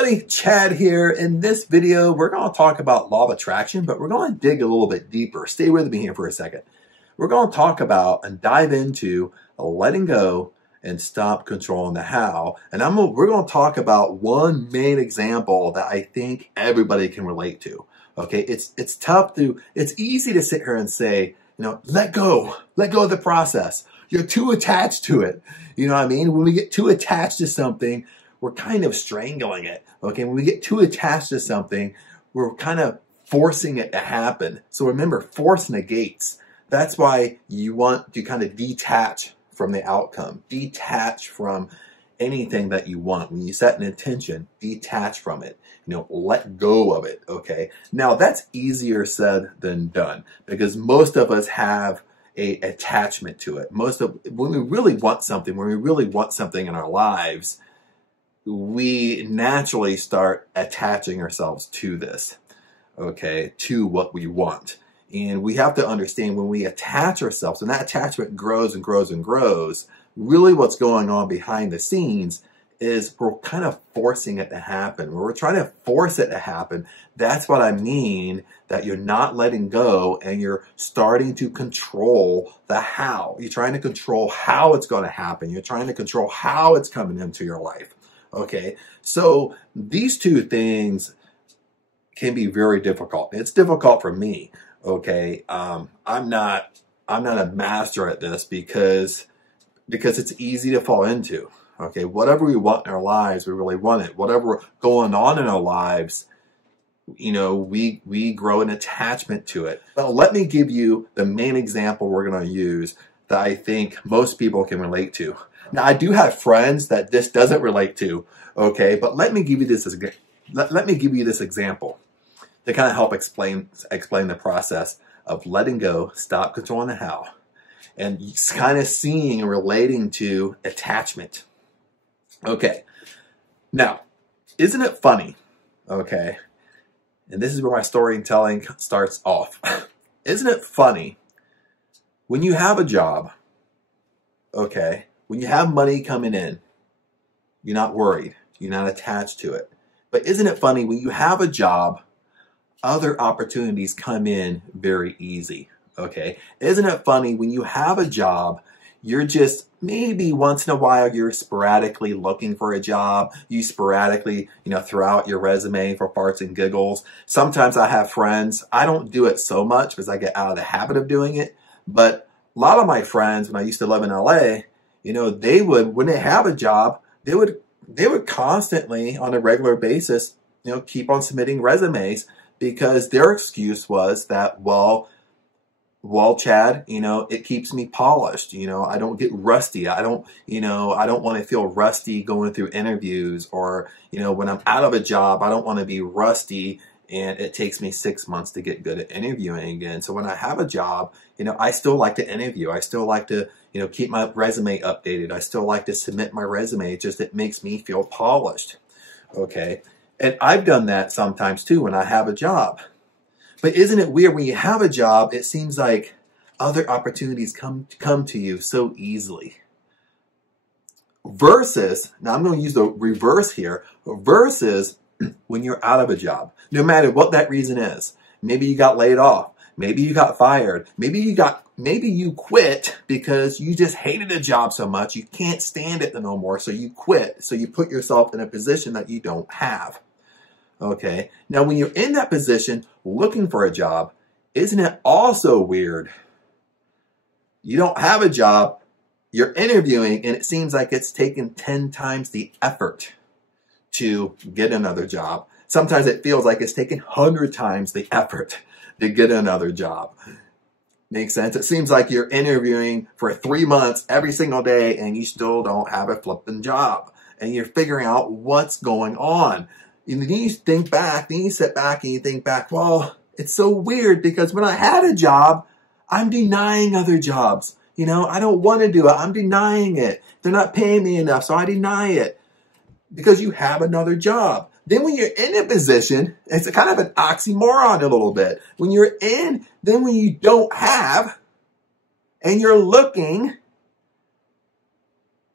everybody, Chad here. In this video, we're going to talk about law of attraction, but we're going to dig a little bit deeper. Stay with me here for a second. We're going to talk about and dive into letting go and stop controlling the how. And we're going to talk about one main example that I think everybody can relate to. Okay, it's easy to sit here and say, let go of the process. You're too attached to it. You know what I mean? When we get too attached to something, we're kind of strangling it. Okay, when we get too attached to something, we're kind of forcing it to happen. So remember, force negates. That's why you want to kind of detach from the outcome, detach from anything that you want. When you set an intention, detach from it. Let go of it. Okay. Now that's easier said than done because most of us have a attachment to it. When we really want something in our lives, we naturally start attaching ourselves to this, okay, to what we want. And we have to understand when we attach ourselves, and that attachment grows and grows and grows, really what's going on behind the scenes is we're kind of forcing it to happen. When we're trying to force it to happen, that's what I mean, that you're not letting go and you're starting to control the how. You're trying to control how it's going to happen. You're trying to control how it's coming into your life. Okay, so these two things can be very difficult. It's difficult for me. Okay, I'm not a master at this because it's easy to fall into. Okay, whatever we want in our lives, we really want it. Whatever going on in our lives, we grow an attachment to it. But let me give you the main example we're going to use that I think most people can relate to. Now, I do have friends that this doesn't relate to, okay? But let me give you this example to kind of help explain the process of letting go, stop controlling the how, and kind of seeing and relating to attachment. Okay, now, isn't it funny, okay, and this is where my storytelling starts off. Isn't it funny when you have a job, okay, when you have money coming in, you're not worried, you're not attached to it. But isn't it funny when you have a job, other opportunities come in very easy, okay? Isn't it funny when you have a job, you're just maybe once in a while you're sporadically looking for a job. You sporadically, throw out your resume for farts and giggles. Sometimes I have friends, I don't do it so much because I get out of the habit of doing it. But a lot of my friends, when I used to live in LA, they would, when they have a job, they would constantly on a regular basis, keep on submitting resumes because their excuse was that, well, Chad, it keeps me polished. I don't get rusty. I don't want to feel rusty going through interviews or, when I'm out of a job, I don't want to be rusty and it takes me 6 months to get good at interviewing again. So when I have a job, I still like to interview. I still like to, keep my resume updated. I still like to submit my resume. It makes me feel polished. Okay. And I've done that sometimes too when I have a job. But isn't it weird when you have a job, it seems like other opportunities come to you so easily. Versus, now I'm going to use the reverse here, versus when you're out of a job, no matter what that reason is. Maybe you got laid off. Maybe you got fired. Maybe you quit because you just hated a job so much you can't stand it no more, so you quit. So you put yourself in a position that you don't have. Okay, now when you're in that position looking for a job, isn't it also weird? You don't have a job, you're interviewing, and it seems like it's taken 10 times the effort to get another job. Sometimes it feels like it's taken 100 times the effort to get another job. Makes sense? It seems like you're interviewing for 3 months every single day and you still don't have a flipping job. And you're figuring out what's going on. And then you think back, then you sit back and you think back, well, it's so weird because when I had a job, I'm denying other jobs. I don't want to do it. I'm denying it. They're not paying me enough, so I deny it because you have another job. Then when you're in a position, it's a kind of an oxymoron a little bit. When you're in, then when you don't have and you're looking,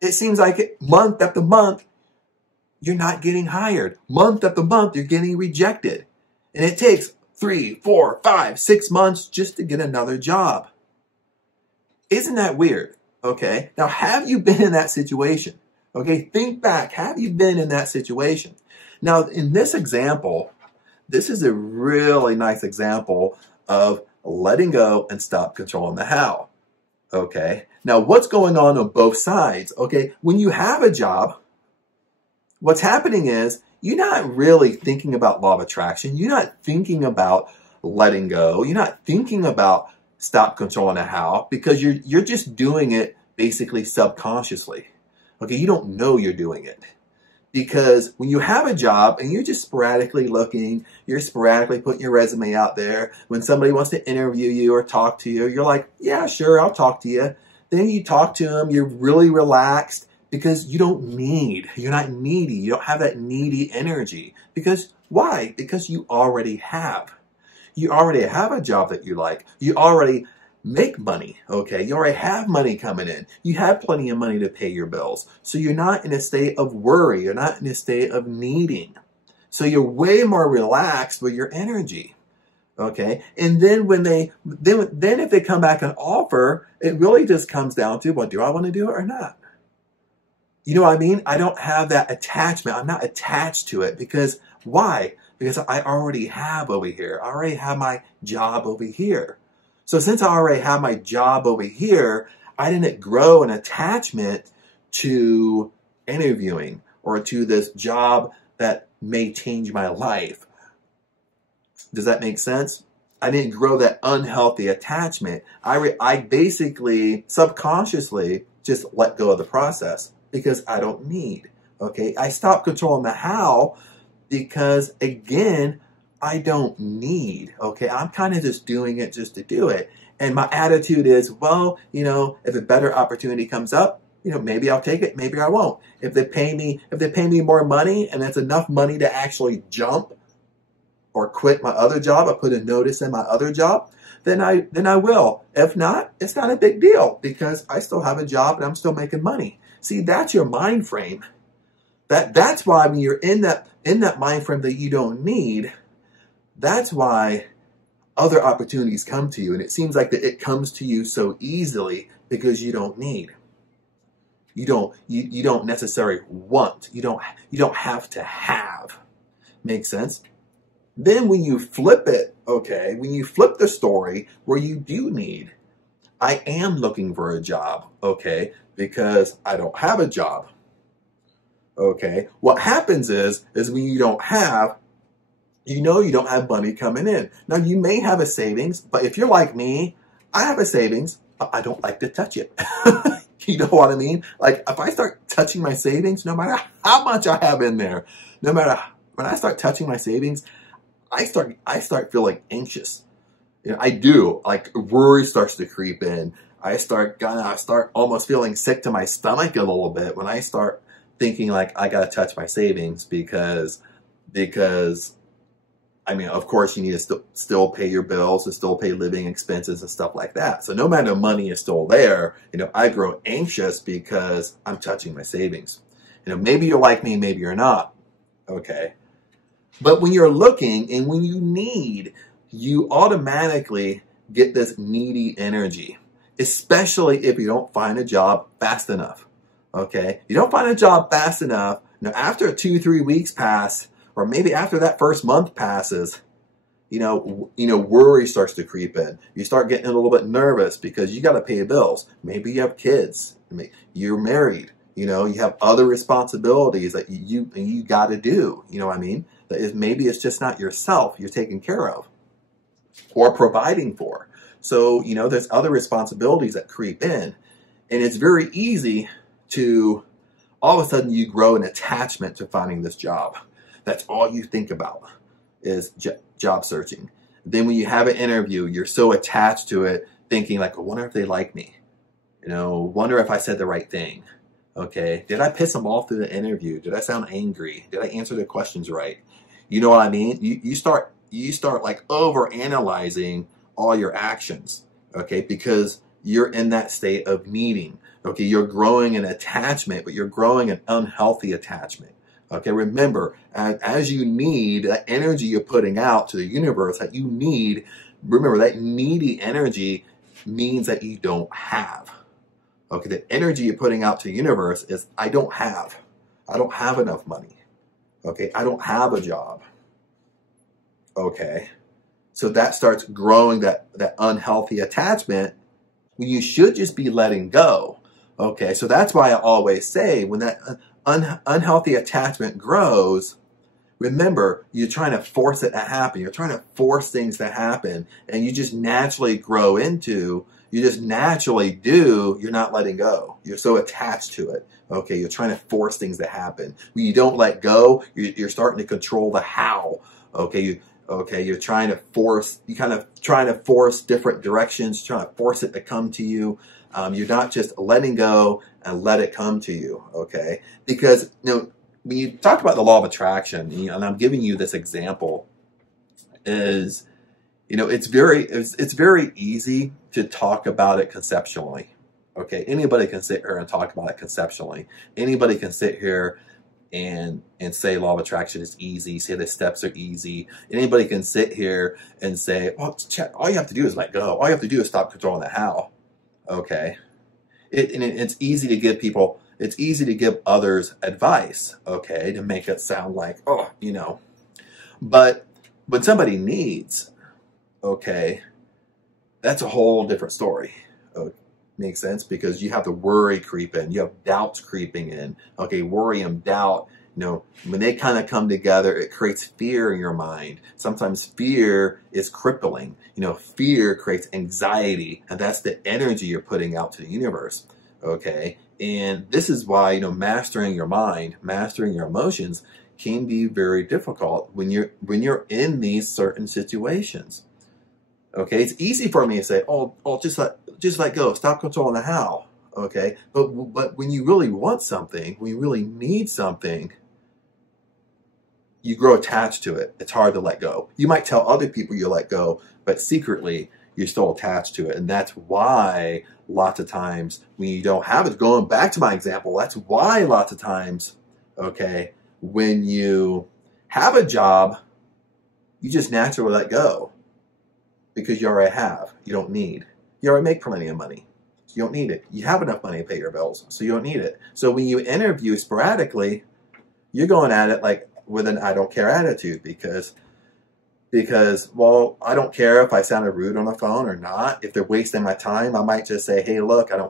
it seems like month after month, you're not getting hired. Month after month, you're getting rejected. And it takes 3, 4, 5, 6 months just to get another job. Isn't that weird? Okay. Now, have you been in that situation? Okay. Think back. Have you been in that situation? Now, in this example, this is a really nice example of letting go and stop controlling the how. Okay. Now, what's going on both sides? Okay. When you have a job, what's happening is you're not really thinking about law of attraction. You're not thinking about letting go. You're not thinking about stop controlling the how, because you're just doing it basically subconsciously. Okay, you don't know you're doing it. Because when you have a job and you're just sporadically looking, you're sporadically putting your resume out there, when somebody wants to interview you or talk to you, you're like, yeah, sure, I'll talk to you. Then you talk to them, you're really relaxed because you're not needy. You don't have that needy energy. Because why? Because you already have. You already have a job that you like. You already make money, okay? You already have money coming in. You have plenty of money to pay your bills. So you're not in a state of worry. You're not in a state of needing. So you're way more relaxed with your energy, okay? And then then if they come back and offer, it really just comes down to, well, do I want to do it or not? You know what I mean? I don't have that attachment. I'm not attached to it because why? Because I already have over here. I already have my job over here. So since I already have my job over here, I didn't grow an attachment to interviewing or to this job that may change my life. Does that make sense? I didn't grow that unhealthy attachment. I basically subconsciously just let go of the process because I don't need. Okay, I stopped controlling the how because, again, I don't need, okay? I'm kind of just doing it just to do it. And my attitude is, well, if a better opportunity comes up, maybe I'll take it, maybe I won't. If they pay me more money and it's enough money to actually jump or quit my other job or put a notice in my other job, then I will. If not, it's not a big deal because I still have a job and I'm still making money. See, that's your mind frame. That's why when you're in that mind frame that you don't need, that's why other opportunities come to you. And it seems like that it comes to you so easily because you don't need. You don't necessarily want. You don't have to have. Make sense? Then when you flip it, okay, when you flip the story where you do need, I am looking for a job, okay, because I don't have a job. Okay, what happens is when you don't have, you don't have money coming in. Now, you may have a savings, but if you're like me, I have a savings, but I don't like to touch it. You know what I mean? Like, if I start touching my savings, no matter how much I have in there, no matter when I start touching my savings, I start feeling anxious. I do. Like, worry starts to creep in. I start almost feeling sick to my stomach a little bit when I start thinking like I gotta touch my savings because I mean, of course, you need to still pay your bills and still pay living expenses and stuff like that. So no matter money is still there, I grow anxious because I'm touching my savings. Maybe you're like me, maybe you're not. Okay. But when you're looking and when you need, you automatically get this needy energy, especially if you don't find a job fast enough. Okay. You don't find a job fast enough. After 2-3 weeks pass, or maybe after that first month passes, worry starts to creep in. You start getting a little bit nervous because you got to pay bills. Maybe you have kids. You're married. You have other responsibilities that you got to do. You know what I mean? Maybe it's just not yourself you're taking care of or providing for. So, there's other responsibilities that creep in. And it's very easy to, all of a sudden, you grow an attachment to finding this job. That's all you think about is job searching. Then when you have an interview, you're so attached to it, thinking like, I wonder if they like me. Wonder if I said the right thing. Okay, did I piss them off through the interview? Did I sound angry? Did I answer the questions right? You know what I mean? You start like over analyzing all your actions. Okay, because you're in that state of needing. Okay, you're growing an attachment, but you're growing an unhealthy attachment. Okay, remember, as you need that energy you're putting out to the universe that you need, remember that needy energy means that you don't have. Okay, the energy you're putting out to the universe is, I don't have. I don't have enough money. Okay, I don't have a job. Okay, so that starts growing that unhealthy attachment when you should just be letting go. Okay, so that's why I always say when that unhealthy attachment grows, remember, you're trying to force it to happen. You're trying to force things to happen, and you just naturally grow into, you just naturally do, you're not letting go. You're so attached to it. Okay, you're trying to force things to happen. When you don't let go, you're starting to control the how. Okay, you're trying to force, you kind of trying to force different directions, trying to force it to come to you. You're not just letting go and let it come to you, okay? Because, when you talk about the law of attraction, and I'm giving you this example, is, it's very easy to talk about it conceptually, okay? Anybody can sit here and talk about it conceptually. Anybody can sit here and say law of attraction is easy, say the steps are easy. Anybody can sit here and say, well, Chad, all you have to do is let go. All you have to do is stop controlling the how. Okay, it's easy to give people, it's easy to give others advice, okay, to make it sound like, oh, but when somebody needs, okay, that's a whole different story. Makes sense? Because you have the worry creep in, you have doubts creeping in, okay, worry and doubt. When they kind of come together, it creates fear in your mind. Sometimes fear is crippling. Fear creates anxiety, and that's the energy you're putting out to the universe. Okay, and this is why mastering your mind, mastering your emotions, can be very difficult when you're in these certain situations. Okay, it's easy for me to say, oh, just let go, stop controlling the how. Okay, but when you really want something, when you really need something, you grow attached to it. It's hard to let go. You might tell other people you let go, but secretly you're still attached to it. And that's why lots of times when you don't have it, going back to my example, that's why lots of times, okay, when you have a job, you just naturally let go because you already have. You don't need. You already make plenty of money. You don't need it. You have enough money to pay your bills, so you don't need it. So when you interview sporadically, you're going at it like with an I don't care attitude because, well, I don't care if I sounded rude on the phone or not. If they're wasting my time, I might just say, hey, look, I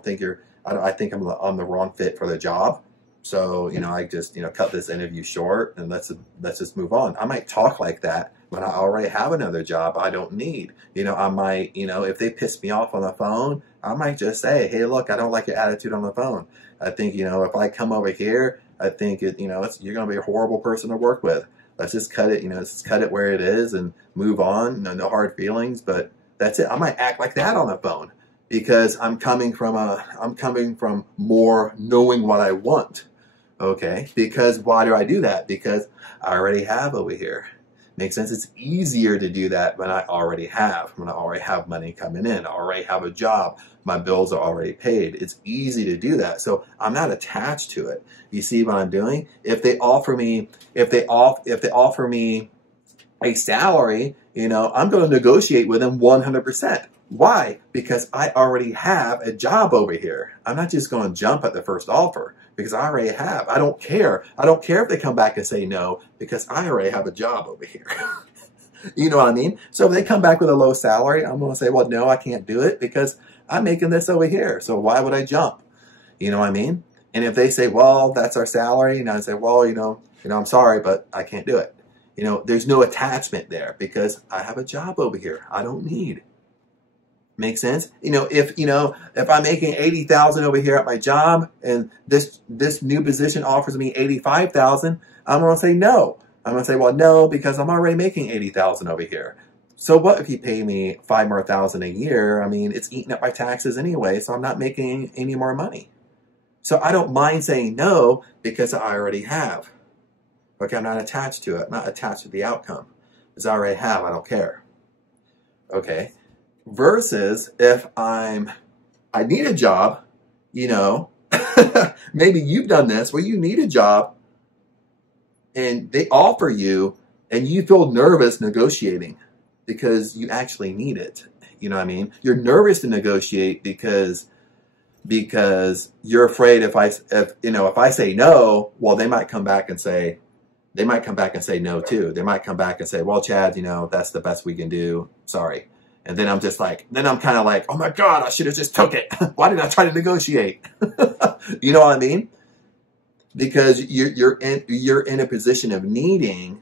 think I'm the wrong fit for the job. So, I just, cut this interview short and let's just move on. I might talk like that when I already have another job I don't need. I might, if they piss me off on the phone, I might just say, hey, look, I don't like your attitude on the phone. I think, if I come over here, I think you're going to be a horrible person to work with. Let's just cut it, let's just cut it where it is and move on. No hard feelings, but that's it. I might act like that on the phone because I'm coming from more knowing what I want. Okay, because why do I do that? Because I already have over here. Makes sense? It's easier to do that when I already have money coming in. I already have a job. My bills are already paid. It's easy to do that. So I'm not attached to it. You see what I'm doing? If they offer me a salary, I'm going to negotiate with them 100%. Why? Because I already have a job over here. I'm not just going to jump at the first offer because I already have. I don't care. I don't care if they come back and say no because I already have a job over here. You know what I mean? So if they come back with a low salary, I'm going to say, well, no, I can't do it because I'm making this over here. So why would I jump? You know what I mean? And if they say, well, that's our salary, I say, well, I'm sorry, but I can't do it. There's no attachment there because I have a job over here. I don't need. Make sense? If I'm making 80,000 over here at my job and this new position offers me 85,000, I'm going to say no. I'm going to say, well, no, because I'm already making 80,000 over here. So what if you pay me $5,000 more a year? I mean, it's eating up my taxes anyway, so I'm not making any more money. So I don't mind saying no because I already have. Okay, I'm not attached to it. I'm not attached to the outcome. Because I already have, I don't care. Okay. Versus if I need a job, maybe you've done this where you need a job and they offer you, and you feel nervous negotiating because you actually need it. You know what I mean? You're nervous to negotiate because you're afraid if I say no, well, they might come back and say no too. They might come back and say, well, Chad, that's the best we can do. Sorry. And then I'm kind of like, oh my God, I should have just took it. Why did I try to negotiate? You know what I mean? Because you're in a position of needing,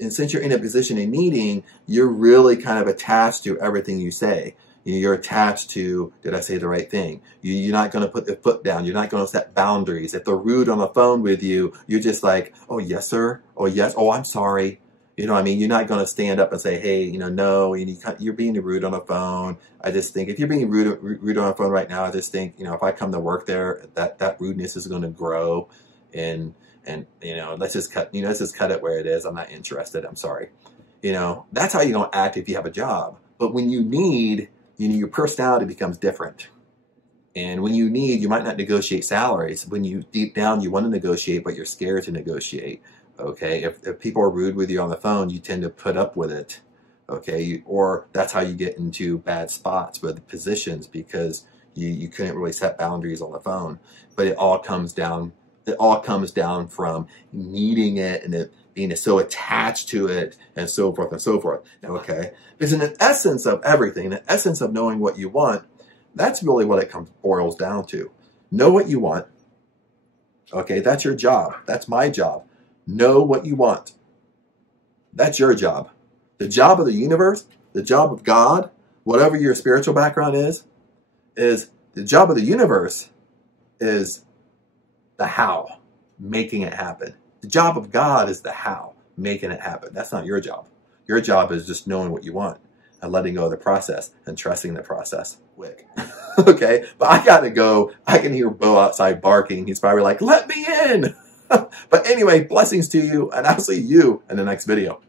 and since you're in a position of needing, you're really kind of attached to everything you say. You're attached to, did I say the right thing? You're not going to put the foot down. You're not going to set boundaries. If they're rude on the phone with you, you're just like, oh, yes, sir. Oh, yes. Oh, I'm sorry. You know what I mean? You're not going to stand up and say, hey, no, you're being rude on the phone. I just think if you're being rude on the phone right now, I just think, if I come to work there, that rudeness is going to grow. And let's just cut it where it is. I'm not interested. I'm sorry. That's how you're going to act if you have a job. But when you need, your personality becomes different. And when you need, you might not negotiate salaries. When you deep down, you want to negotiate, but you're scared to negotiate. Okay. If people are rude with you on the phone, you tend to put up with it. Okay. Or that's how you get into bad spots with positions because you couldn't really set boundaries on the phone. But it all comes down from needing it and it being so attached to it and so forth and so forth. Okay. Because in the essence of everything, the essence of knowing what you want, that's really what it boils down to. Know what you want. Okay. That's your job. That's my job. Know what you want. That's your job. The job of the universe, the job of God, whatever your spiritual background is the job of the universe is the how, making it happen. The job of God is the how, making it happen. That's not your job. Your job is just knowing what you want and letting go of the process and trusting the process. Wick. Okay, but I gotta go. I can hear Bo outside barking. He's probably like, let me in. But anyway, blessings to you, and I'll see you in the next video.